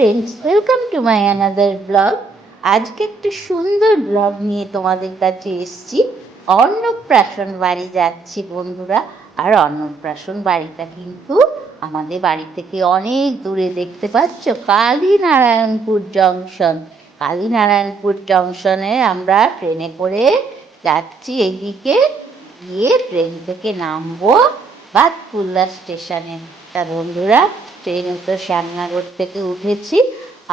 Friends, welcome to my another blog. আজকে একটা সুন্দর ব্লগ নিয়ে তোমাদের কাছে এসেছি। অন্নপ্রাশন বাড়ি যাচ্ছি বন্ধুরা। আর অন্নপ্রাশন বাড়িটা কিন্তু আমাদের বাড়ি থেকে অনেক দূরে, দেখতে পাচ্ছ, কালীনারায়ণপুর জংশন। কালীনারায়ণপুর জংশনে আমরা ট্রেনে করে যাচ্ছি এইদিকে, গিয়ে ট্রেন থেকে নামবো বাতকুল্লা স্টেশনে। তা বন্ধুরা, ট্রেনে তো শ্যামনগর থেকে উঠেছি,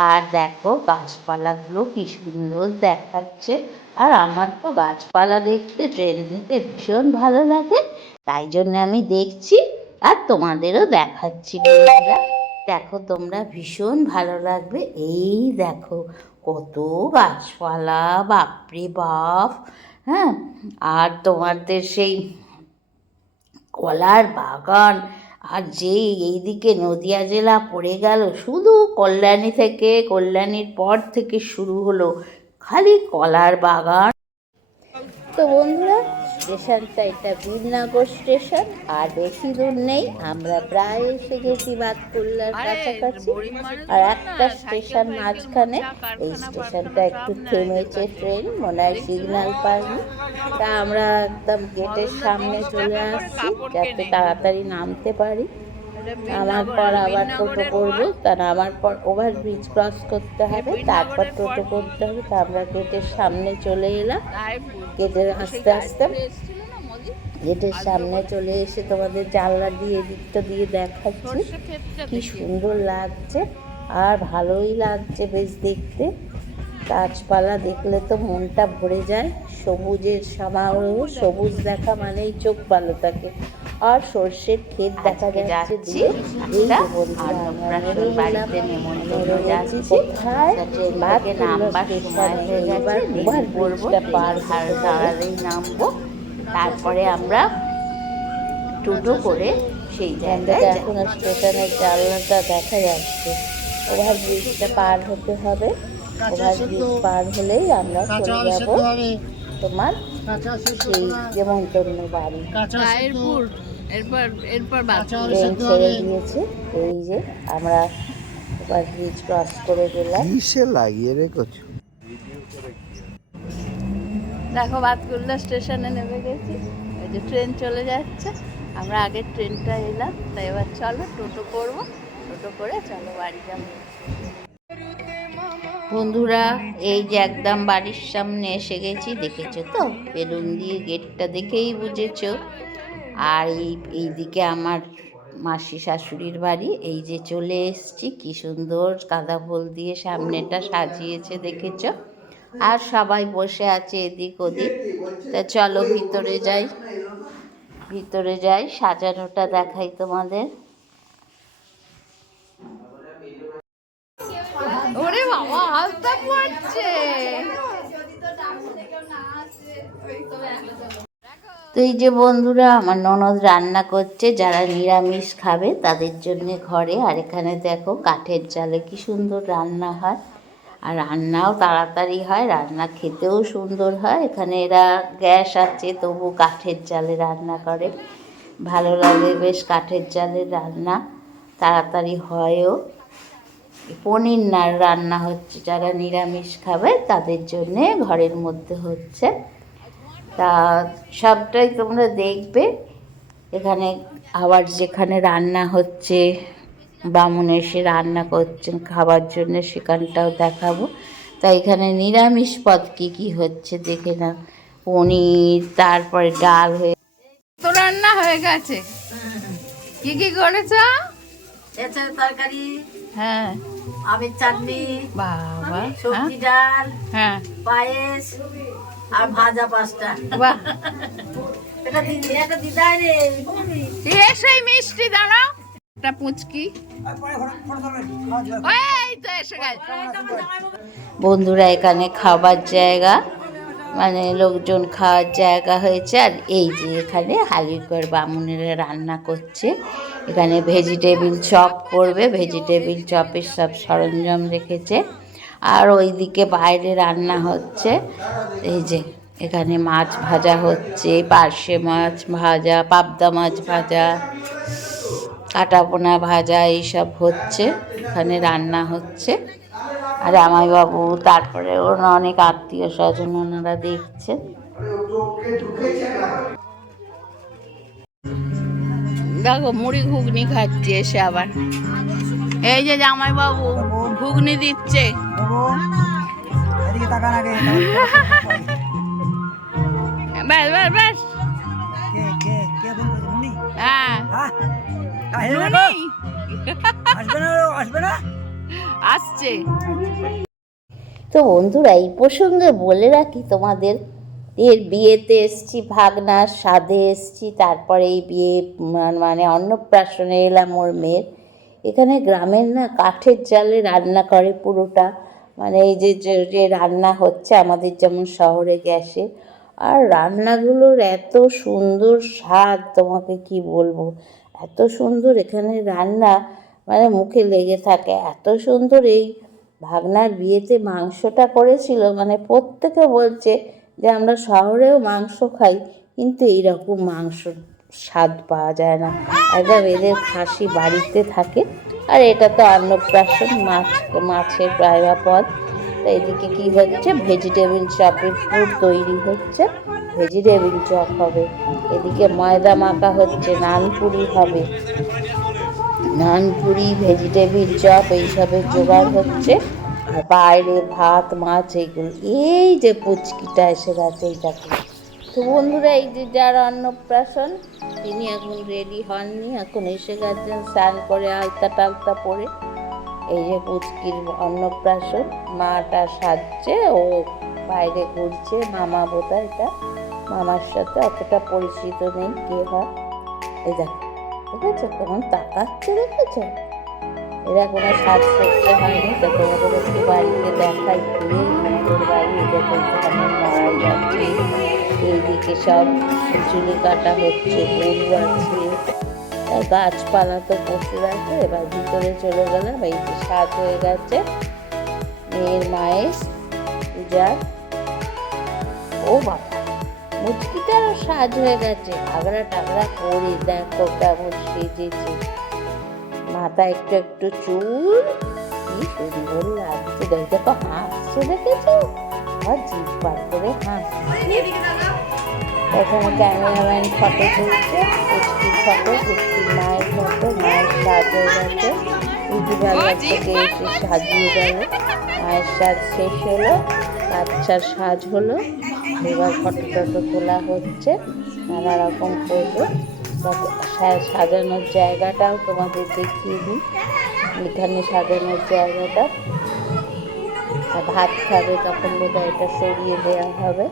আর দেখো গাছপালাগুলো কি সুন্দর দেখাচ্ছে। আর আমার তো গাছপালা দেখতে, ট্রেন দেখতে ভীষণ ভালো লাগে, তাই জন্য আমি দেখছি আর তোমাদেরও দেখাচ্ছি বন্ধুরা। দেখো তোমরা, ভীষণ ভালো লাগবে। এই দেখো কত গাছপালা, বাপরে বাপ। হ্যাঁ, আর তোমাদের সেই কলার বাগান, আর যেই এইদিকে নদিয়া জেলা পড়ে গেল, শুধু কল্যাণী থেকে, কল্যাণীর পর থেকে শুরু হলো খালি কলার বাগান। তো বন্ধুরা, স্টেশনটা এটা বীরনগর স্টেশন, আর বেশি দূর নেই, আমরা প্রায় এসে গেছি বাতকুল্লার কাছাকাছি। আর একটা স্টেশন মাঝখানে, এই স্টেশনটা একটু থেমেছে ট্রেন, মনে হয় সিগন্যাল পাইনি। তা আমরা একদম গেটের সামনে চলে আসছি যাতে তাড়াতাড়ি নামতে পারি। আমার পর আবার টোটো করবো, কারণ আমার পর ওভারব্রিজ ক্রস করতে হবে, তারপর টোটো করতে হবে। তা আমরা গেটের সামনে চলে এলাম। গেটের আস্তে আস্তে গেটের সামনে চলে এসে তোমাদের জানলা দিয়ে দিকটা দিয়ে দেখাচ্ছি কি সুন্দর লাগছে। আর ভালোই লাগছে বেশ দেখতে। গাছপালা দেখলে তো মনটা ভরে যায়। সবুজের সমারোহ, সবুজ দেখা মানেই চোখ ভালো থাকে। আর সর্ষের ক্ষেত দেখা যাচ্ছে। নামবো, তারপরে আমরা টোটো করে সেই জায়গায়। এখন স্টেশনের জানলাটা দেখা যাচ্ছে। ওভারব্রিজটা পার হতে হবে। ওভারব্রিজ পার হলেই আমরা চলে যাবো তোমার সেই যেমন্তন্য বাড়ি। ট্রেন ছেড়ে দিয়েছে, এই যে আমরা ওভারব্রিজ ক্রস করে গেলাম। লাগিয়ে রেখেছো দেখো, বাতকুল্লা স্টেশনে নেমে গেছি, ওই যে ট্রেন চলে যাচ্ছে। আমরা আগের ট্রেনটা এলাম, তাই এবার চলো টোটো করবো, টোটো করে চলো বাড়ি যাবো। বন্ধুরা, এই যে একদম বাড়ির সামনে এসে গেছি, দেখেছো তো, বেলুন দিয়ে গেটটা দেখেই বুঝেছো। আর এইদিকে আমার মাসি শাশুড়ির বাড়ি। এই যে চলে এসছি, কি সুন্দর গাঁদা ফুল দিয়ে সামনেটা সাজিয়েছে দেখেছো। আর সবাই বসে আছে এদিক ওদিক। তা চলো ভিতরে যাই, ভিতরে যাই, সাজানোটা দেখাই তোমাদের। ওরে বাবা, আলতা পড়ছে। তো এই যে বন্ধুরা, আমার ননদ রান্না করছে, যারা নিরামিষ খাবে তাদের জন্য ঘরে। আর এখানে দেখো কাঠের জালে কি সুন্দর রান্না হয়, আর রান্নাও তাড়াতাড়ি হয়, রান্না খেতেও সুন্দর হয়। এখানে এরা গ্যাস আছে, তবু কাঠের জালে রান্না করে, ভালো লাগে বেশ। কাঠের জালের রান্না তাড়াতাড়ি হয়ও। পনির নাড় রান্না হচ্ছে, যারা নিরামিষ খাবে তাদের জন্যে ঘরের মধ্যে হচ্ছে। তা সবটাই তোমরা দেখবে এখানে। আবার যেখানে রান্না হচ্ছে, বামুন এসে রান্না করছেন খাবার জন্য, সেখানটাও দেখাবো। তাই এখানে নিরামিষ পদ কী কী হচ্ছে দেখে না। পনির, তারপরে ডাল হয়ে তো রান্না হয়ে গেছে। কি কি করেছ? তরকারি, হ্যাঁ, আমের চাটনি, বাবা, সবজি ডাল, হ্যাঁ, পায়েস আর ভাজা 5টা। বাহ, এটা দিদাই রে। সেই মিষ্টি দাঁড়াও, একটা পুচকি। বন্ধুরা, এখানে খাবার জায়গা, মানে লোকজন খাওয়ার জায়গা হয়েছে। আর এই যে এখানে হালিকর বামুনেরা রান্না করছে। এখানে ভেজিটেবিল চপ করবে, ভেজিটেবিল চপের সব সরঞ্জাম রেখেছে। আর ওইদিকে বাইরে রান্না হচ্ছে। এই যে এখানে মাছ ভাজা হচ্ছে, পার্শে মাছ ভাজা, পাবদা মাছ ভাজা, কাটাপোনা ভাজা এইসব হচ্ছে, এখানে রান্না হচ্ছে। আর জামাইবাবু, তারপরে ওর অনেক আত্মীয় স্বজন ওনারা দেখছেন। দেখো মুড়ি ঘুগনি খাচ্ছে এসে আবার। এই যে জামাইবাবু ঘুগনি দিচ্ছে। ব্যাস ব্যাস ব্যাস। হ্যাঁ আসছে। তো বন্ধুরা, এই প্রসঙ্গে বলে রাখি তোমাদের, এর বিয়েতে এসছি, ভাগনার সাধে এসছি, তারপরে এই বিয়ে মানে অন্নপ্রাশনে এলাম ওর মেয়ের। এখানে গ্রামের না কাঠের জালে রান্না করে পুরোটা, মানে এই যে রান্না হচ্ছে আমাদের যেমন শহরে গ্যাসে। আর রান্নাগুলোর এত সুন্দর স্বাদ, তোমাকে কি বলবো, এত সুন্দর এখানে রান্না, মানে মুখে লেগে থাকে, এত সুন্দর। এই ভাগনার বিয়েতে মাংসটা করেছিল, মানে প্রত্যেকে বলছে যে আমরা শহরেও মাংস খাই, কিন্তু এইরকম মাংস স্বাদ পাওয়া যায় না। একদম এদের খাসি বাড়িতে থাকে। আর এটা তো অন্নপ্রাশন, মাছের পায়রা পদ। তো এদিকে কি হচ্ছে, ভেজিটেবিল চপের পুর তৈরি হচ্ছে, ভেজিটেবিল চপ হবে। এদিকে ময়দা মাখা হচ্ছে, নানপুরি হবে, নানপুরি ভেজিটেবিল চপ এইসবের জোগাড় হচ্ছে। আর বাইরে ভাত মাছ এইগুলো। এই যে পুচকিটা এসে গেছে, এইটাকে। তো বন্ধুরা, এই যে যার অন্নপ্রাশন, তিনি এখন রেডি হননি, এখন এসে গেছেন স্নান করে আলতা টালতা পরে। এই যে পুচকির অন্নপ্রাশন, মাটা সাজছে, ও বাইরে ঘুরছে। মামা বোধহয়, এটা মামার সাথে অতটা পরিচিত নেই কে হয়। এই দেখো, ঠিক আছে, তখন তাকাচ্ছে, দেখেছো? এরা কোনো সাজসজ্জা হয়নি। তো তোমাদের একটু বাড়িতে দেখাই, ঘুরে আমাদের বাড়ি। দেখো এখানে মারা যাচ্ছে, এইদিকে সব চুলি কাটা হচ্ছে, গরু আছে, গাছপালা তো প্রচুর আছে। এবার ভিতরে চলে গেলাম। এই যে সাজ হয়ে গেছে মেয়ের মায়ের পূজা। ও বাবা, মুচকিটারও সাজ হয়ে গেছে, ঘাগরা টাগরা পরে, দেখো কেমন সেজেছে। মাথায় একটু একটু চুল, কি সুন্দর লাগছে। দেখো হাসছে, দেখেছো? আর জিভ বার করে হাসছে। এখানে ক্যামেরাম্যান ফটো তুলছে, পুচকির ফটো, পুচকির মায়ের ফটো। মায়ের সাজ হয়ে গেছে, দিদিবালা থেকে এসে সাজিয়ে গেল। মায়ের সাজ শেষ হলো, বাচ্চার সাজ হলো। এবার ফটো টটো তোলা হচ্ছে, নানা রকম করবো। সাজানোর জায়গাটাও তোমাদের দেখিয়ে দিই। এখানে সাজানোর জায়গাটা, ভাত খাবে তখন বোধহয় এটা সরিয়ে দেওয়া হবে।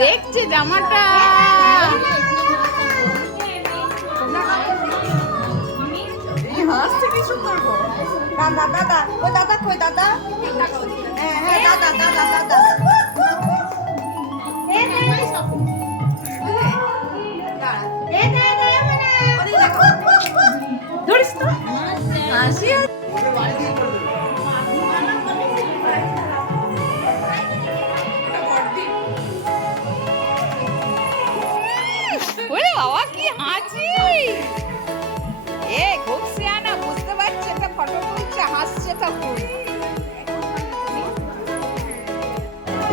দেখছে জামাটা, কি সুন্দর গো। দাদা দাদা, ও দাদা কই দাদা? হ্যাঁ হ্যাঁ, দাদা দাদা দাদা। ধরিস তো হাসি। ওরে বাবা, কি হাসি! এ খুব সিয়ানা, বুঝতে পারছে এটা ফটো তুলছে, হাসছে তখন।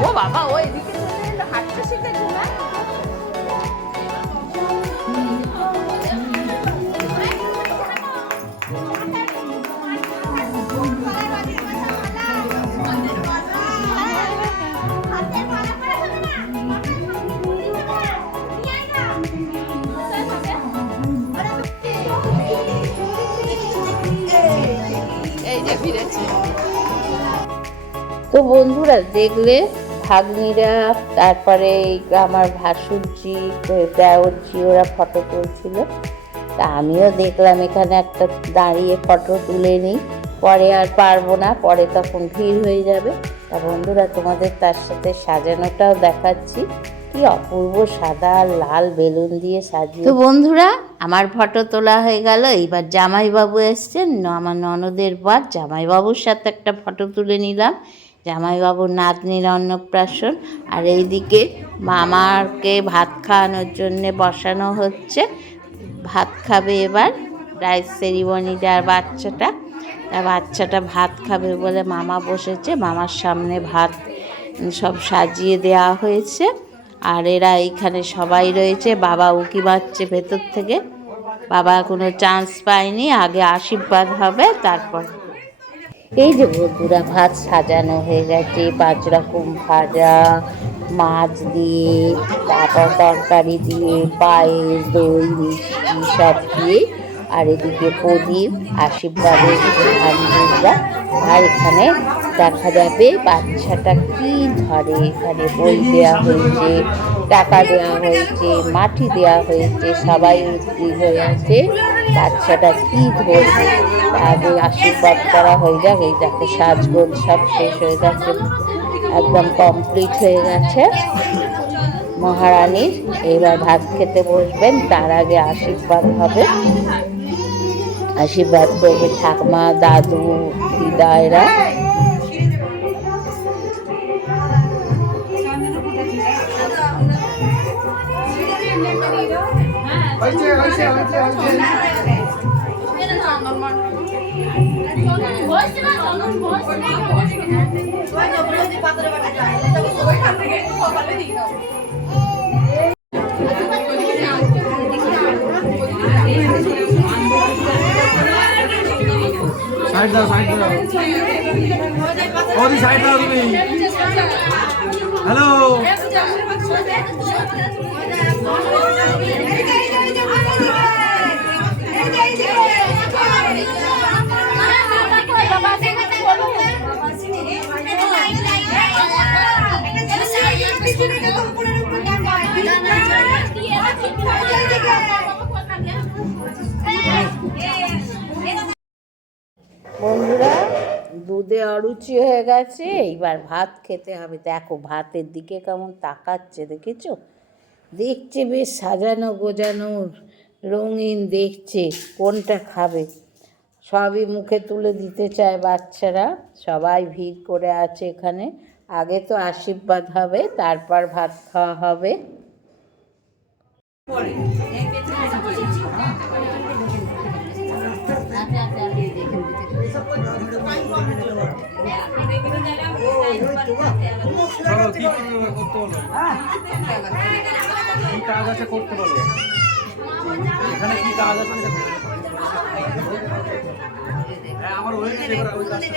ও বাবা, ও এদিকে চলে এলো, হাঁটতে শিখেছে না? তো বন্ধুরা, দেখলে ভাগ্নিরা, তারপরে আমার ভাসুরজি, দেওরজি, ওরা ফটো তুলছিল। তা আমিও দেখলাম এখানে একটা দাঁড়িয়ে ফটো তুলে নিই, পরে আর পারবো না, পরে তখন ভিড় হয়ে যাবে। তা বন্ধুরা, তোমাদের তার সাথে সাজানোটাও দেখাচ্ছি। কি অপূর্ব সাদা আর লাল বেলুন দিয়ে সাজিয়ে। তো বন্ধুরা, আমার ফটো তোলা হয়ে গেল। এইবার জামাইবাবু এসছেন, আমার ননদের বার। জামাইবাবুর সাথে একটা ফটো তুলে নিলাম। জামাইবাবুর নাতনির অন্নপ্রাশন। আর এইদিকে মামাকে ভাত খাওয়ানোর জন্যে বসানো হচ্ছে। ভাত খাবে এবার, রাইস সেরিমনি যার বাচ্চাটা, তার বাচ্চাটা ভাত খাবে বলে মামা বসেছে। মামার সামনে ভাত সব সাজিয়ে দেওয়া হয়েছে। আর এরা এইখানে সবাই রয়েছে। বাবা উকি মারছে ভেতর থেকে। বাবা কোনো চান্স পায়নি, আগে আশীর্বাদ হবে তারপর। এই যে বন্ধুরা, ভাত সাজানো হয়ে গেছে, 5 রকম ভাজা, মাছ দিয়ে, তারপর তরকারি দিয়ে, পায়েস, দই, মিষ্টি সব দিয়ে। আর এদিকে প্রদীপ, আশীর্বাদের ধানগুলা। আর এখানে দেখা যাবে বাচ্চাটা কি ধরে। এখানে বই দেওয়া হয়েছে, টাকা দেওয়া হয়েছে, মাটি দেওয়া হয়েছে, সবাই উদ্গ্রীব হয়ে আছে বাচ্চাটা কি ধরবে। আগে আশীর্বাদ করা হয়ে যাক। এই দেখো সাজগোজ সব শেষ হয়ে গেছে, একদম কমপ্লিট হয়ে গেছে মহারানীর। এবার ভাত খেতে বসবেন, তার আগে আশীর্বাদ হবে। আশীর্বাদ করবে ঠাকুমা, দাদু, দিদা এরা। সাইড দাও, সাইড দাও, ওদি সাইড দাও তুমি। হ্যালো, বন্ধুরা, দুধে অরুচি হয়ে গেছে, এইবার ভাত খেতে হবে। দেখো ভাতের দিকে কেমন তাকাচ্ছে, দেখেছো? দেখছে বেশ সাজানো গোজানো, রঙিন, দেখছে কোনটা খাবে। সবই মুখে তুলে দিতে চায় বাচ্চারা। সবাই ভিড় করে আছে এখানে। আগে তো আশীর্বাদ হবে, তারপর ভাত খাওয়া হবে। চলো কি করতে বলো, কি কাজ আছে করতে বলো, এখানে কি কাজ আছে আমার ওই কাজটা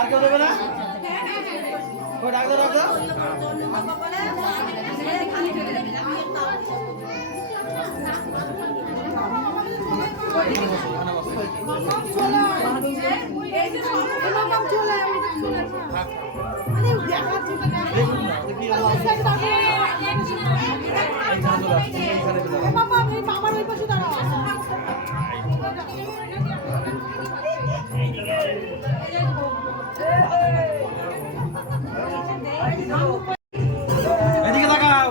আর কেউ দেবে না? রাখ দাও, রাখ দাও। এদিকে তাকাও,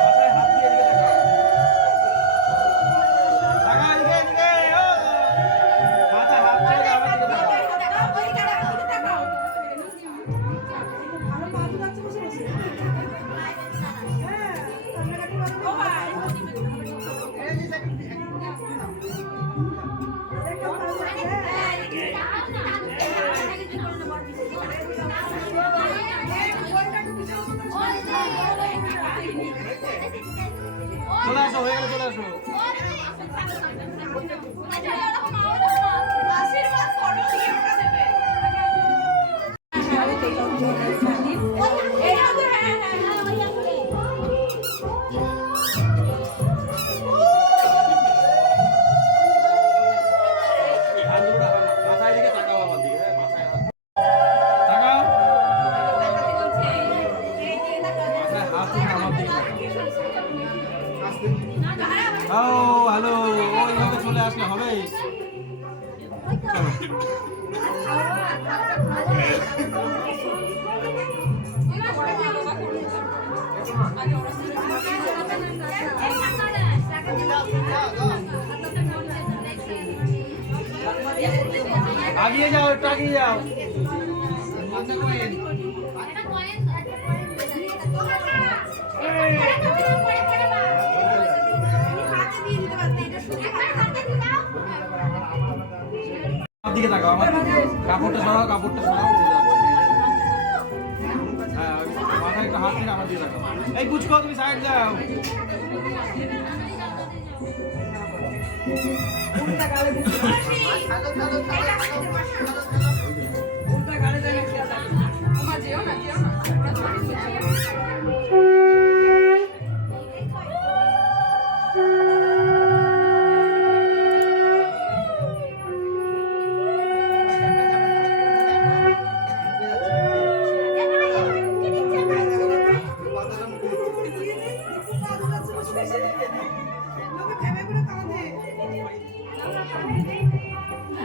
মাথায় হাত দিয়ে এদিকে তাকাও, তাকাও এদিকে, এদিকে, ও মাথায় হাত দিয়ে আমার দিকে তাকাও। চলে আসো, হয়ে গেলে চলে আসো। আশীর্বাদ করো, আগিয়ে যাও, একটু আগিয়ে যাও। আমার দিকে তাকাও, আমার দিকে। কাপড়টা সরাও, কাপড়টা সরাও। হ্যাঁ, মাথায় একটু হাত দিয়ে আমার দিকে তাকাও। এই পুচকো, তুমি সাইড যাও।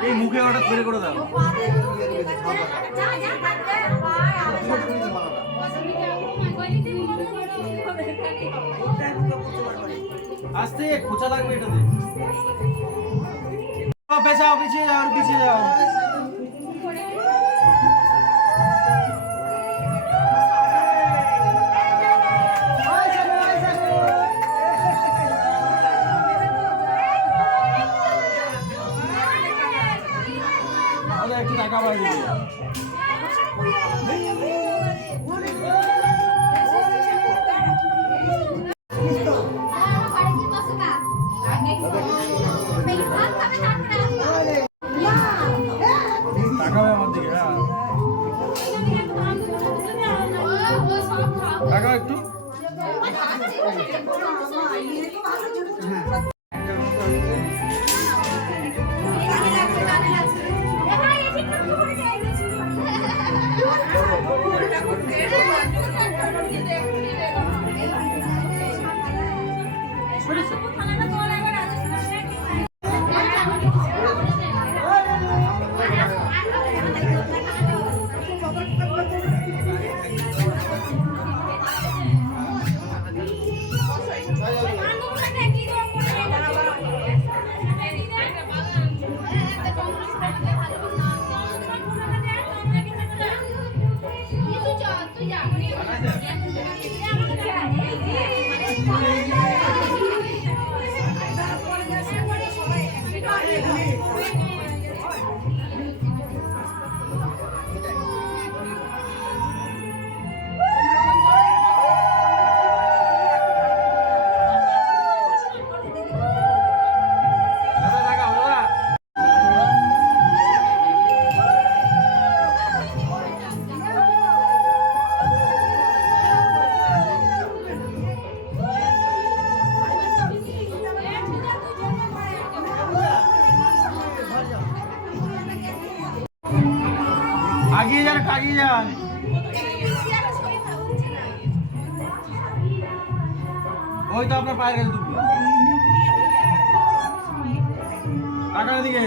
এই মুখে ওটা বের করে দাও। আস্তে, খোঁচা লাগবে এটাতে। পেছাও, পিছিয়ে যাও, পিছিয়ে যাও। একটু টাকা পাই দিবি। টাকাও আমার দিকে। হ্যাঁ, টাকাও একটু। আগিয়ে যান, আগিয়ে যান। ওই তো আপনার পায়ের কাছে ঢুকবে। টাকার দিকে।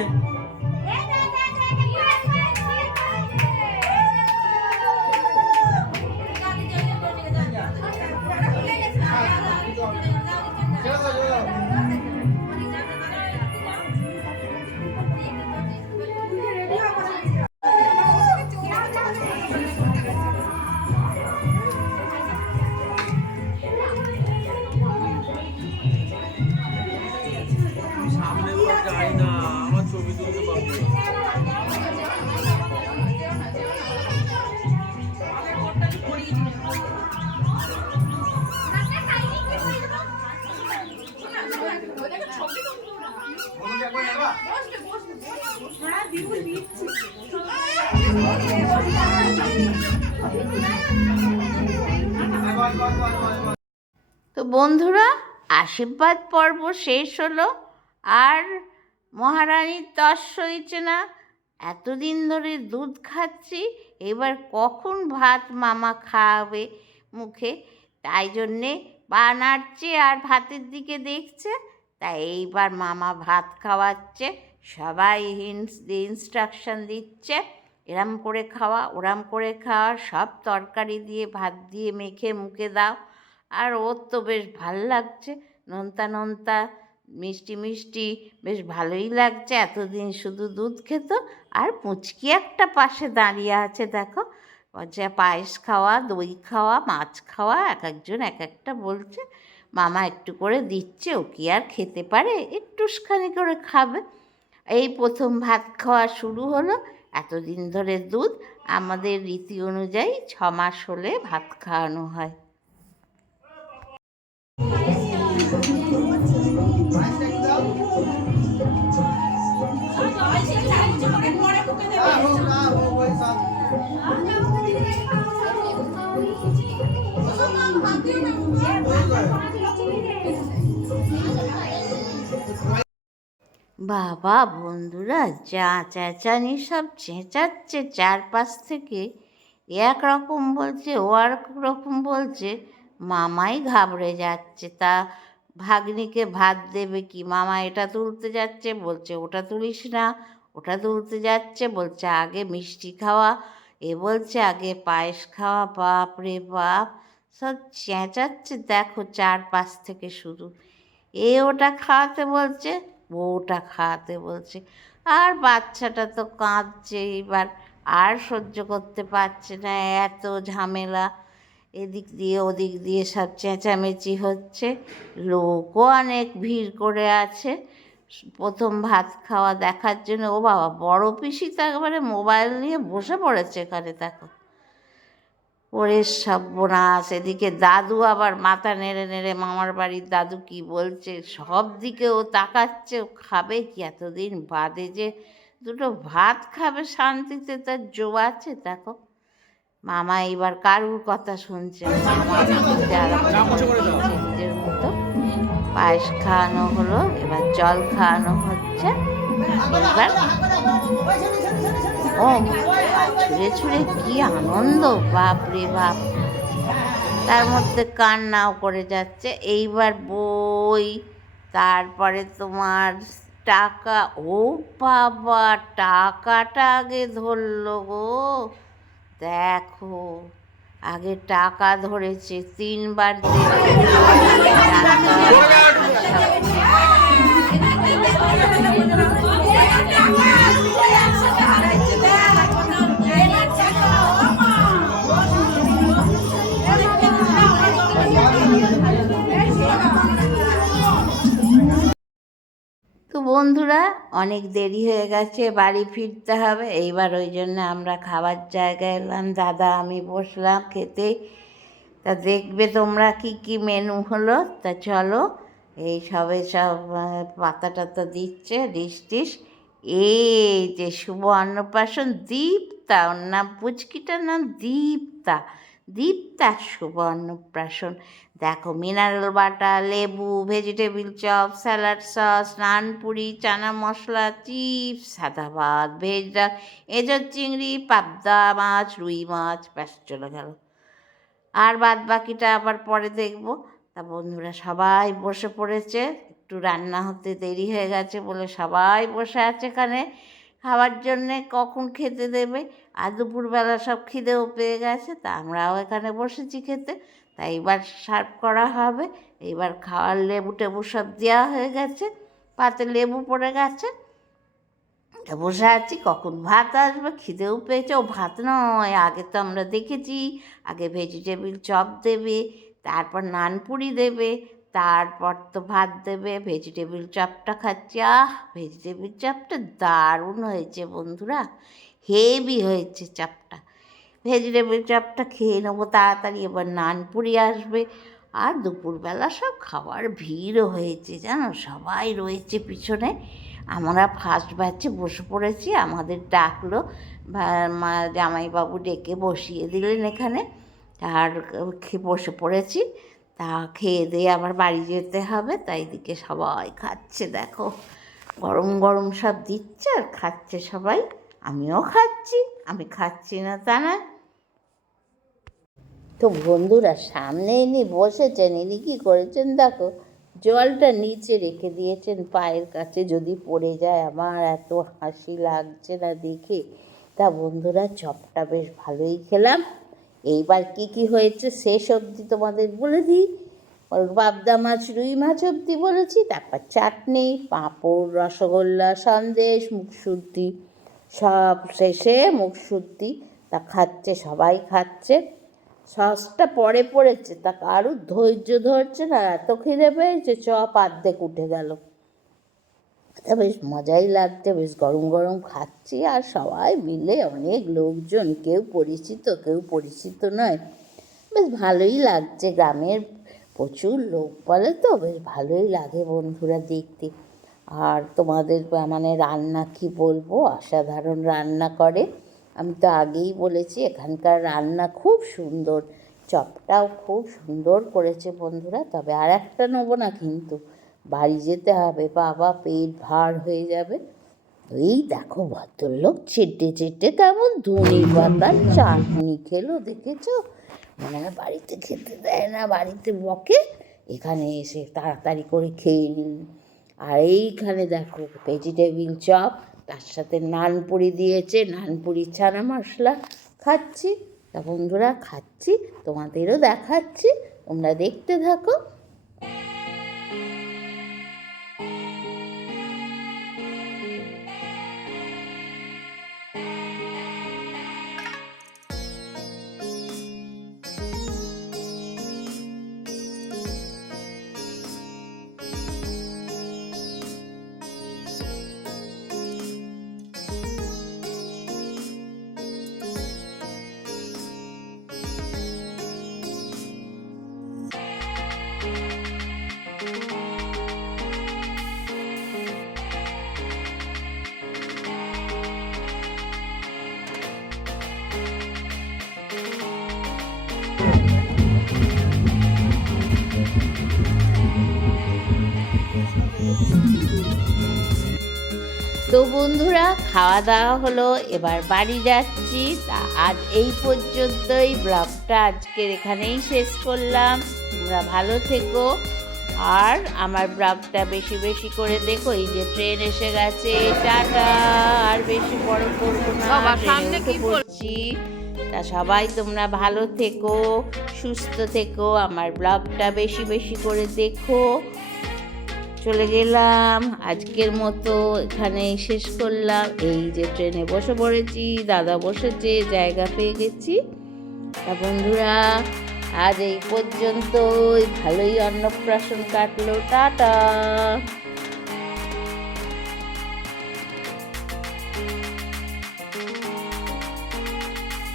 তো বন্ধুরা, আশীর্বাদ পর্ব শেষ হলো। আর মহারানীর তর সইছে না, এতদিন ধরে দুধ খাচ্ছি, এবার কখন ভাত মামা খাওয়াবে মুখে। তাই জন্যে পা নাড়ছে আর ভাতের দিকে দেখছে। তাই এইবার মামা ভাত খাওয়াচ্ছে, সবাই ইনস্ট্রাকশন দিচ্ছে, এরম করে খাওয়া, ওরম করে খাওয়া, সব তরকারি দিয়ে ভাত দিয়ে মেখে মুখে দাও। আর ওর তো বেশ ভাল লাগছে, নোনতা নোনতা মিষ্টি মিষ্টি, বেশ ভালোই লাগছে। এতদিন শুধু দুধ খেত। আর পুচকি একটা পাশে দাঁড়িয়ে আছে দেখো, বলছে পায়েস খাওয়া, দই খাওয়া, মাছ খাওয়া, এক একজন এক একটা বলছে। মামা একটু করে দিচ্ছে, ও কি আর খেতে পারে, একটুখানি করে খাবে। এই প্রথম ভাত খাওয়া শুরু হলো। এতদিন ধরে দুধ, আমাদের রীতি অনুযায়ী 6 মাস হলে ভাত খাওয়ানো হয়। পায়েসটা একটু দাও। ওই সব। বাবা বন্ধুরা, যা চেঁচানি সব চেঁচাচ্ছে চারপাশ থেকে, একরকম বলছে ও আর রকম বলছে। মামাই ঘাবড়ে যাচ্ছে। তা ভাগ্নিকে ভাত দেবে কি, মামা এটা তুলতে যাচ্ছে, বলছে ওটা তুলিস না, ওটা তুলতে যাচ্ছে, বলছে আগে মিষ্টি খাওয়া, এ বলছে আগে পায়েস খাওয়া। বাপ রে বাপ, সব চেঁচাচ্ছে দেখো চারপাশ থেকে শুরু। এ ওটা খাওয়াতে বলছে, ও ওটা খাওয়াতে বলছে। আর বাচ্চাটা তো কাঁদছে এবার, আর সহ্য করতে পারছে না এত ঝামেলা। এদিক দিয়ে ওদিক দিয়ে সব চেঁচামেচি হচ্ছে। লোকও অনেক ভিড় করে আছে প্রথম ভাত খাওয়া দেখার জন্য। ও বাবা, বড় পিসি তো একেবারে মোবাইল নিয়ে বসে পড়েছে এখানে দেখো। ওরে সর্বনাশ, এদিকে দাদু আবার মাথা নেড়ে নেড়ে, মামার বাড়ির দাদু কি বলছে সব দিকে ও তাকাচ্ছে। ও খাবে কি, এতদিন বাদে যে দুটো ভাত খাবে শান্তিতে, তার জো আছে দেখো। মামা এবার কারুর কথা শুনছে না, মামা বুঝতে আরম্ভ করেছে নিজের মতো। পায়েস খাওয়ানো হলো, এবার জল খাওয়ানো হচ্ছে। এবার ও ছুঁড়ে ছুঁড়ে কি আনন্দ, বাপ রে বাপ। তার মধ্যে কান্নাও করে যাচ্ছে। এইবার বই, তারপরে তোমার টাকা। ও বাবা, টাকাটা আগে ধরলো গো, দেখো আগে টাকা ধরেছে, 3বার দেবে তো বন্ধুরা, অনেক দেরি হয়ে গেছে, বাড়ি ফিরতে হবে। এইবার ওই জন্য আমরা খাবার জায়গায় এলাম, দাদা আমি বসলাম খেতে। তা দেখবে তোমরা কি কি মেনু হলো। তা চলো, এই সবে সব পাতা টাতা দিচ্ছে, ডিশ টিশ। এই যে শুভ অন্নপ্রাশন, দীপ্তা, ওর নাম, পুচকিটার নাম দীপ্তা, দীপ্তা শুভ অন্নপ্রাশন। দেখো মিনারেল বাটার, লেবু, ভেজিটেবিল চপ, স্যালাড সস, নানপুরি, চানা মশলা, চিপস, সাদা ভাত, ভেজ ডাল, এঁচোড় চিংড়ি, পাবদা মাছ, রুই মাছ, ব্যাস চলে গেল। আর বাদ বাকিটা আবার পরে দেখবো। তা বন্ধুরা সবাই বসে পড়েছে, একটু রান্না হতে দেরি হয়ে গেছে বলে সবাই বসে আছে এখানে খাওয়ার জন্যে, কখন খেতে দেবে। আর দুপুরবেলা সব খিদেও পেয়ে গেছে, তা আমরাও এখানে বসেছি খেতে। তাই এবার সার্ভ করা হবে। এইবার খাওয়ার লেবু টেবু সব দেওয়া হয়ে গেছে, পাতে লেবু পড়ে গেছে। বসে আছি কখন ভাত আসবে, খিদেও পেয়েছে। ও ভাত নয়, আগে তো আমরা দেখেছি আগে ভেজিটেবিল চপ দেবে, তারপর নানপুরি দেবে, তারপর তো ভাত দেবে। ভেজিটেবিল চপটা খাচ্ছি, ভেজিটেবিল চপটা দারুণ হয়েছে বন্ধুরা, হেভি হয়েছে চপটা। ভেজিটেবিল চপটা খেয়ে নেবো তাড়াতাড়ি, এবার নানপুরি আসবে। আর দুপুরবেলা সব খাবার ভিড়ও হয়েছে জানো, সবাই রয়েছে পিছনে। আমরা ফার্স্ট ব্যাচে বসে পড়েছি, আমাদের ডাকলো, জামাইবাবু ডেকে বসিয়ে দিলেন এখানে। আর বসে পড়েছি। তা খেয়ে দিয়ে আবার বাড়ি যেতে হবে, তাই দিকে সবাই খাচ্ছে দেখো, গরম গরম সব দিচ্ছে আর খাচ্ছে সবাই। আমিও খাচ্ছি, আমি খাচ্ছি না তা না। তো বন্ধুরা সামনে ইনি বসেছেন, ইনি কী করেছেন দেখো, জলটা নিচে রেখে দিয়েছেন পায়ের কাছে, যদি পড়ে যায়। আমার এত হাসি লাগছে না দেখে। তা বন্ধুরা চপটা বেশ ভালোই খেলাম। এইবার কি কি হয়েছে শেষ অবধি তোমাদের বলে দিই। পাবদা মাছ, রুই মাছ অবধি বলেছি, তারপর চাটনি, পাঁপড়, রসগোল্লা, সন্দেশ, মুখশুদ্ধি, সব শেষে মুখশুদ্ধি। তা খাচ্ছে, সবাই খাচ্ছে। সসটা পরে পড়েছে, তা কারুর ধৈর্য ধরছে না, এত খিদে পেয়েছে, চপ অর্ধেক উঠে গেল। তা বেশ মজাই লাগছে, বেশ গরম গরম খাচ্ছি, আর সবাই মিলে অনেক লোকজন, কেউ পরিচিত কেউ পরিচিত নয়, বেশ ভালোই লাগছে। গ্রামের প্রচুর লোক বলে তো, বেশ ভালোই লাগে বন্ধুরা দেখতে। আর তোমাদের মানে রান্না কি বলবো, অসাধারণ রান্না করে। আমি তো আগেই বলেছি এখানকার রান্না খুব সুন্দর, চপটাও খুব সুন্দর করেছে বন্ধুরা। তবে আর একটা নেবো না কিন্তু, বাড়ি যেতে হবে, বাবা পেট ভার হয়ে যাবে। এই দেখো ভদ্রলোক চেটে চেটে কেমন ধনে পাতার চাটনি খেলো, দেখেছো? মনে হয় বাড়িতে খেতে দেয় না, বাড়িতে বকে, এখানে এসে তাড়াতাড়ি করে খেয়ে নিন। আর এইখানে দেখো ভেজিটেবিল চপ, তার সাথে নানপুরি দিয়েছে, নানপুরি ছানা মশলা খাচ্ছি। তা বন্ধুরা খাচ্ছি, তোমাদেরও দেখাচ্ছি, তোমরা দেখতে থাকো। তো বন্ধুরা খাওয়া দাওয়া হলো, এবার বাড়ি যাচ্ছি। তা আজ এই পর্যন্তই, ব্লগটা আজকের এখানেই শেষ করলাম। তোমরা ভালো থেকো, আর আমার ব্লগটা বেশি বেশি করে দেখো। এই যে ট্রেন এসে গেছে, টাটা। আর বেশি বড় করবো না, ট্রেনে উঠে পড়ছি। তা সবাই তোমরা ভালো থেকো, সুস্থ থেকো, আমার ব্লগটা বেশি বেশি করে দেখো। চলে গেলাম, আজকের মতো এখানেই শেষ করলাম। এই যে ট্রেনে বসে পড়েছি, দাদা বসেছে, জায়গা পেয়ে গেছি। তা বন্ধুরা আজ এই পর্যন্তই, ভালোই অন্নপ্রাশন কাটলো, টাটা।